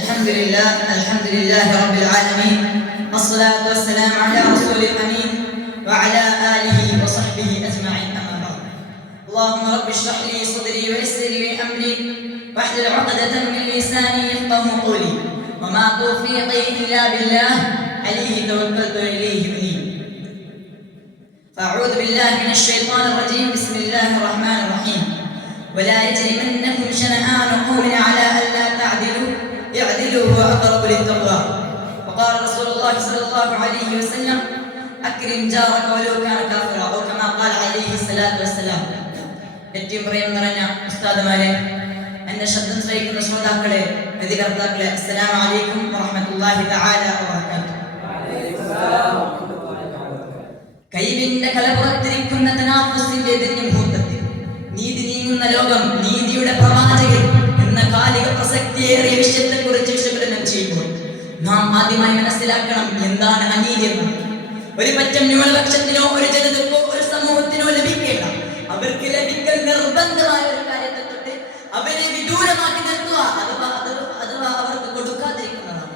الحمد لله رب العالمين والصلاة والسلام على رسول الأمين وعلى آله وصحبه أجمعين أما بعد اللهم رب اشرح لي صدري ويسر لي أمري واحلل عقدة من لساني يفقهوا قولي وما توفيقي إلا بالله عليه توكلت وإليه أنيب فأعوذ بالله من الشيطان الرجيم بسم الله الرحمن الرحيم ولا يجرمنكم شنآن قوم على ألا تعدلوا اعدلوا هو أقرب للتقوى وقال رسول الله صلى الله عليه وسلم أكرم جارك ولو كان كافرا أو كما قال عليه الصلاة والسلام. ഏറ്റവും പ്രിയം നിറഞ്ഞ ഉസ്താദുമാരെ, എന്നെ ശബ്ദം ശ്രവിക്കുന്ന ശ്രോതാക്കളെ, വിധികർത്താക്കളെ, അസ്സലാമു അലൈക്കും വറഹ്മത്തുള്ളാഹി തആല വബറകാതുഹു. കൈവിന്റെ കലപുറത്തിരിക്കുന്ന തനാഫുസിന്റെ മുഹൂർത്തത്തിൽ നീതി നീങ്ങുന്ന ലോകം, നീതിയുടെ പ്രവാചകൻ എന്ന കാലിക പ്രസക്തിയേറിയ വിഷയത്തെക്കുറിച്ച് വിശകലനം ചെയ്യുമ്പോൾ നാം ആദ്യമായി മനസ്സിലാക്കണം എന്താണ് അനീതി എന്ന്. ഒരു പറ്റം ന്യൂനപക്ഷത്തിനോ ഒരു ജനതക്കോ ഒരു സമൂഹത്തിനോ ലഭിക്കേണ്ട, അവർക്ക് ലഭിക്കൽ നിർബന്ധമായ ഒരു കാര്യത്തെ തൊട്ട് അവരെ വിദൂരമാക്കി നിർത്തുക അഥവാ അവർക്ക് കൊടുക്കാതിരിക്കുന്നതാണ്.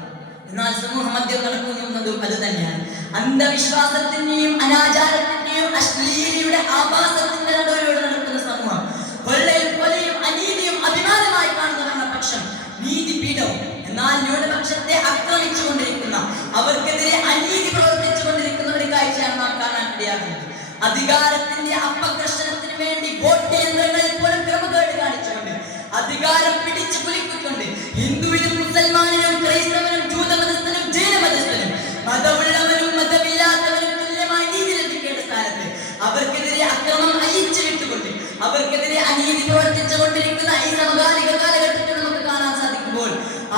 എന്നാൽ സമൂഹ മധ്യം നടക്കുന്നതും അത് തന്നെയാണ്. അന്ധവിശ്വാസത്തിന്റെയും അനാചാരത്തിന്റെയും അശ്ലീലയുടെ ആഭാസത്തിന്റെ നടുവിലൂടെ നടക്കുന്ന സമൂഹം, കൊലയും അനീതിയും അഭിമാനമായി കാണുന്നവരുടെ പക്ഷം നീതിപീഠവും. എന്നാൽ ന്യൂനപക്ഷത്തെ ആക്രമിച്ചുകൊണ്ടിരിക്കുന്ന, അവർക്കെതിരെ അനീതി പ്രവർത്തിച്ചുകൊണ്ടിരിക്കുന്ന ഒരു കാഴ്ചയാണ് നാം കാണാൻ ഇടയാകുന്നത്. അധികാരത്തിന്റെ അപകർഷണത്തിന് വേണ്ടി വോട്ട് യന്ത്രങ്ങളിൽ പോലും ക്രമക്കേട് കാണിച്ചുകൊണ്ട്, അധികാരം പിടിച്ചു കുലിക്കൊണ്ട്, ഹിന്ദുവിനും മുസൽമാനിനും ക്രൈസ്തവനും ജൂതമതസ്ഥനും ജൈനമതസ്ഥനും മതമുള്ളവനും മതമില്ലാത്തവനും തുല്യമായി നീതി ലഭിക്കേണ്ട സ്ഥാനത്ത് അവർക്കെതിരെ അക്രമം അയച്ചു വിട്ടുകൊണ്ട്, അവർക്കെതിരെ അനീതി പ്രവർത്തിച്ചു കൊണ്ടിരിക്കുന്ന ഈ സമകാലിക കാലഘട്ടത്തിൽ നമുക്ക് കാണാൻ സാധിക്കുമ്പോൾ,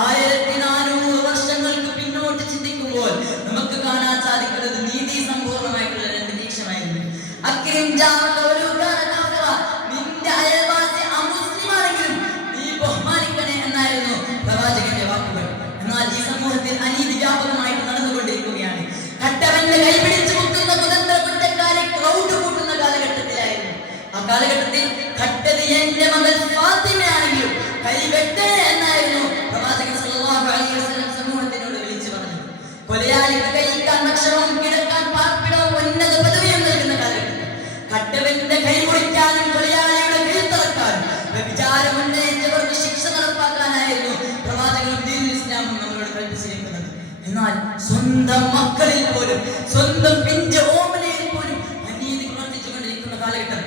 1400 വർഷങ്ങൾക്ക് പിന്നോട്ട് ചിന്തിക്കുമ്പോൾ നമുക്ക് കാണാൻ സാധിക്കുന്നത് നീതി സമ്പൂർണ്ണമായിട്ടുള്ള രണ്ട് ദീക്ഷമായിരുന്നു. അക്രിം ജാറക വലൗ കാന കാഫിറ, നിന്റെ അയൽവാസി അമുസ്ലിമാണെങ്കിലും നീ ബഹുമാനിക്കണേ എന്നായിരുന്നു പ്രവാചകന്റെ വാക്കുകൾ. എന്നാൽ ഈ സമൂഹത്തിൽ അനീതി വ്യാപകമായിട്ട് നടന്നുകൊണ്ടിരിക്കുകയാണ്. കട്ടവന്റെ കൈപിടിച്ചു മുക്കുന്ന കുതന്ത്ര കുറ്റക്കാരെ ക്രൗഡ് കൂട്ടുന്ന കാലഘട്ടത്തിലായിരുന്നു. ആ കാലഘട്ടത്തിൽ കട്ടത് എന്റെ മകൾ ഫാത്തിമയാണെങ്കിലും കൈവെട്ടേ എന്നായിരുന്നു പ്രവാചകൻ സല്ലല്ലാഹു അലൈഹി വസല്ലം സമൂഹത്തിനോട് വിളിച്ചു പറഞ്ഞത്. കൊലയാളിക്ക് കഴിക്കാൻ ഭക്ഷണവും കിടക്കാൻ പാർപ്പിടവും ഉന്നത പദവിയും നൽകുന്ന കാലഘട്ടത്തിൽ കട്ടവന്റെ കൈ മുറിക്കാനും കൊലയാളിയുടെ കീഴ്ത്തറക്കാനും വ്യഭിചാരം ഉന്നയിച്ചവർക്ക് ശിക്ഷ നടപ്പാക്കാനായിരുന്നു പ്രവാചകനും ദീനുൽ ഇസ്ലാമും നമ്മളോട് കൽപ്പിച്ചിരിക്കുന്നത്. എന്നാൽ സ്വന്തം മക്കളിൽ പോലും, സ്വന്തം പിഞ്ച് ഓമനയിൽ പോലും അനീതി പ്രവർത്തിച്ചു കൊണ്ടിരിക്കുന്ന കാലഘട്ടം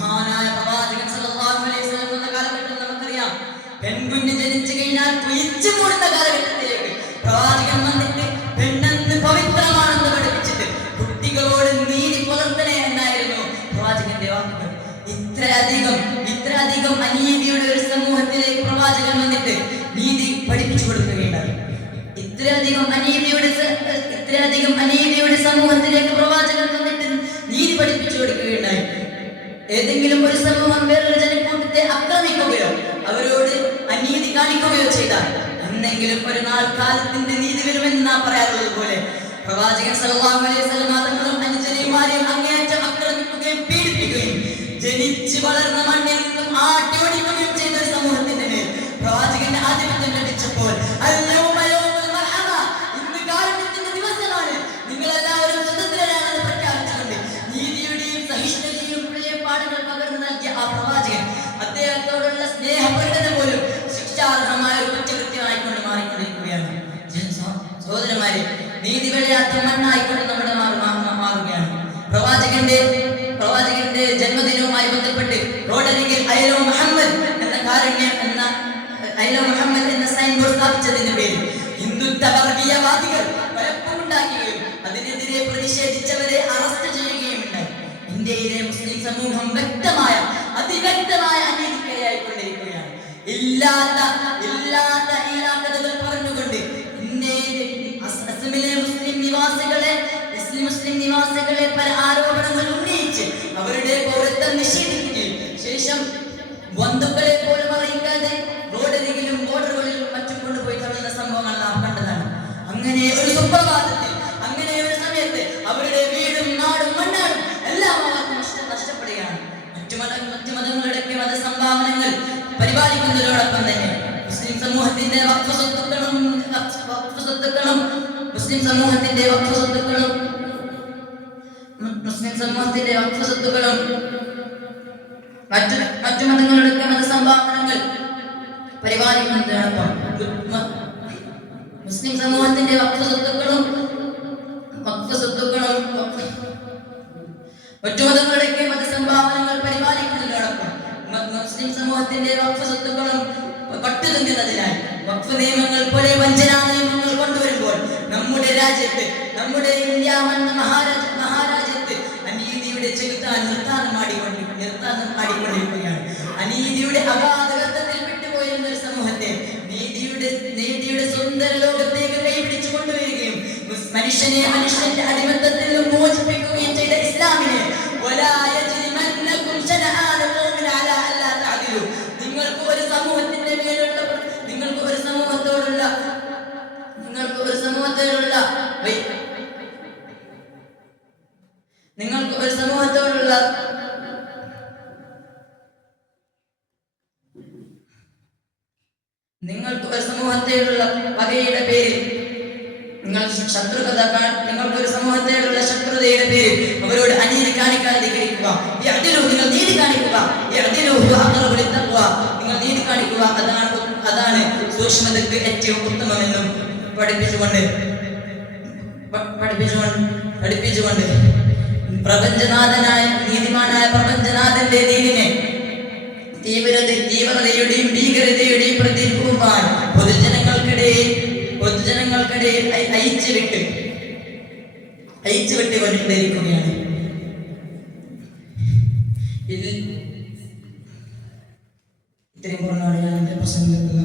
മഹാനായ പ്രവാചകൻ സല്ലല്ലാഹു അലൈഹി വസല്ലം എന്ന കാലഘട്ടം നമുക്കറിയാം. പെൺകുഞ്ഞ് ജനിച്ചു കഴിഞ്ഞാൽ കുഴിച്ചു മൂടുന്ന കാലഘട്ടത്തിലേക്ക് പ്രവാചകൻ വന്നിട്ട് പെണ്ണെന്ന് പവിത്രമാണെന്ന് പഠിപ്പിച്ചിട്ട് കുട്ടികളോട് നീതി പുലർത്തണേ എന്നായിരുന്നു പ്രവാചകന്റെ വാക്കുകൾ. ഇത്രയധികം അനീതിയുടെ ഒരു സമൂഹത്തിലേക്ക് പ്രവാചകൻ വന്നിട്ട് നീതി പഠിപ്പിച്ചു കൊടുക്കുകയുണ്ടായി. ഇത്രയധികം അനീതിയുടെ സമൂഹത്തിലേക്ക് പ്രവാചകൻ വന്നിട്ട് നീതി പഠിപ്പിച്ചു കൊടുക്കുകയുണ്ടായി. ഏതെങ്കിലും ഒരു സമൂഹം വേറൊരു ജനക്കൂട്ടത്തെ ആക്രമിക്കുകയോ അവരോട് അനീതി കാണിക്കുകയോ ചെയ്താൽ എന്തെങ്കിലും ഒരു നാൾ കാലത്തിന്റെ നീതി വരുമെന്ന് നാം പറയാറുള്ളത് പോലെ പ്രവാചകൻ സല്ലല്ലാഹു അലൈഹി വസല്ലം തങ്ങളും അനുചരന്മാരെയും അങ്ങേയറ്റം ആക്രമിക്കുകയും പീഡിപ്പിക്കുകയും ജനിച്ച് വളർന്ന മണ്ണിൽ നിന്നും ആട്ടിയോടിക്കുകയും ചെയ്ത ഒരു സമൂഹത്തിന്റെ മേൽ പ്രവാചകന്റെ ആധിപത്യം ലഭിച്ചപ്പോൾ ഇന്ന് കാരുണ്യത്തിന്റെ ദിവസമാണ്, നിങ്ങളെല്ലാവരും സ്വതന്ത്രരാണെന്ന് പ്രഖ്യാപിച്ചുകൊണ്ട് നീതിയുടെയും സഹിഷ്ണുതയും പാഠങ്ങൾ പകർന്നു നൽകിയ ആ പ്രവാചകൻ അദ്ദേഹത്തോടുള്ള സ്നേഹപ്രകടനം പോലും ശിക്ഷാർഹമായ ഒരു കുറ്റകൃത്യമായിക്കൊണ്ട് മാറിക്കൊണ്ടിരിക്കുകയാണ്. സഹോദരന്മാരെ, നീതി വെളിയാത്ത മണ്ണായിക്കൊണ്ട് നമ്മുടെ മാറുകയാണ്. പ്രവാചകന്റെ ജന്മദിനവുമായി ബന്ധപ്പെട്ട് റോഡരികിൽ അയലോ മുഹമ്മദ് എന്ന സൈൻ ബോർഡ് സ്ഥാപിച്ചതിന്റെ പേരിൽ ഹിന്ദുത്വ വർഗീയവാദികൾ കുഴപ്പമുണ്ടാക്കുകയും അതിനെതിരെ പ്രതിഷേധിച്ചവരെ അറസ്റ്റ് ചെയ്യുകയും ഉണ്ടായി. ഇന്ത്യയിലെ മുസ്ലിം സമൂഹം അതിവ്യക്തമായ അനീതിക്കരയായിക്കൊണ്ടിരിക്കുകയാണ്. ഇല്ലാത്ത കഥകൾ പറഞ്ഞുകൊണ്ട് ഇന്ത്യയിലെ അസമിലെ മുസ്ലിം നിവാസികളെ പല ആരോപണങ്ങൾ ഉന്നയിച്ച് അവരുടെ പൗരത്വം നിഷേധിക്കുകയും ശേഷം ബന്ധുക്കളെ പോലും അറിയിക്കാതെ റോഡരികിലും ബോർഡറുകളിലും മറ്റും കൊണ്ടുപോയി തള്ളുന്ന സംഭവങ്ങൾ നാം കണ്ടതാണ്. അങ്ങനെ ഒരു സുപ്രഭാതത്തിൽ, അങ്ങനെ ഒരു സമയത്ത് അവരുടെ വീടും നാടും മണ്ണാടും എല്ലാം അവർക്ക് മറ്റു മതങ്ങളുടെ മതസംഭാവനകൾ പരിപാലിക്കുന്നതിനോടൊപ്പം തന്നെ മുസ്ലിം സമൂഹത്തിന്റെ വഖഫ് സ്വത്തുക്കളും മുസ്ലിം സമൂഹത്തിന്റെ വഖഫ് സ്വത്തുക്കളും മറ്റു മതങ്ങളുടെ മതസംഭാവനകൾ പരിപാലിക്കുന്നതിനോടൊപ്പം മുസ്ലിം സമൂഹത്തിന്റെ വഖഫ് സ്വത്തുക്കളും മറ്റു മതങ്ങളുടെ മതസംഭാവനകൾ പരിപാലിക്കുന്നതിനോടൊപ്പം മുസ്ലിം സമൂഹത്തിന്റെ വഖഫ് സ്വത്തുക്കളും കട്ടുതുങ്ങുന്നതിനായി വഖഫ് നിയമങ്ങൾ പോലെ വഞ്ചനാ നിയമങ്ങൾ കൊണ്ടുവരുമ്പോൾ നമ്മുടെ രാജ്യത്ത്, നമ്മുടെ ഇന്ത്യ എന്ന മഹാരാജ്യത്ത് അനീതിയുടെ ചെകുത്താൻ നിർത്താനം ആടിക്കൊണ്ടിരിക്കുകയാണ്. അനീതിയുടെ അഗാധഗർത്തത്തിൽ വിട്ടുപോയിരുന്ന ഒരു സമൂഹത്തെ നീതിയുടെ സുന്ദര ലോകത്തേക്ക് കൈപിടിച്ചു കൊണ്ടുവരികയും മനുഷ്യന്റെ അടിമത്തത്തിൽ നിന്നും മോചിപ്പിക്കുകയും ചെയ്ത ഇസ്ലാമിനെ നിങ്ങൾക്ക് ഒരു സമൂഹത്തിന്റെ മേലുള്ള നിങ്ങൾക്ക് ഒരു സമൂഹത്തോടുള്ള പകയുടെ പേരിൽ നിങ്ങൾക്കൊരു സമൂഹത്തോടുള്ള ശത്രുതയുടെ പേരിൽ അവരോട് അനീതി കാണിക്കാതിരിക്കുക. നിങ്ങൾ നീതി കാണിക്കുക. നിങ്ങൾ നീതി കാണിക്കുക. അതാണ് സൂക്ഷ്മതയ്ക്ക് ഏറ്റവും ഉത്തമമെന്നും പഠിപ്പിച്ചുകൊണ്ട് പ്രപഞ്ചനാഥനായ നീതിമാനായ പ്രപഞ്ചനാഥന്റെ ദീനിനെ തീവ്രതയുടെയും ഭീകരതയുടെയും പ്രതിരൂപമായി പൊതുജനങ്ങൾക്കിടയിൽ അയച്ചുവിട്ട് കൊണ്ടിരിക്കുകയാണ്. ഇത്രയും പറഞ്ഞാണ് ഞാൻ എന്റെ പ്രസംഗത്തിൽ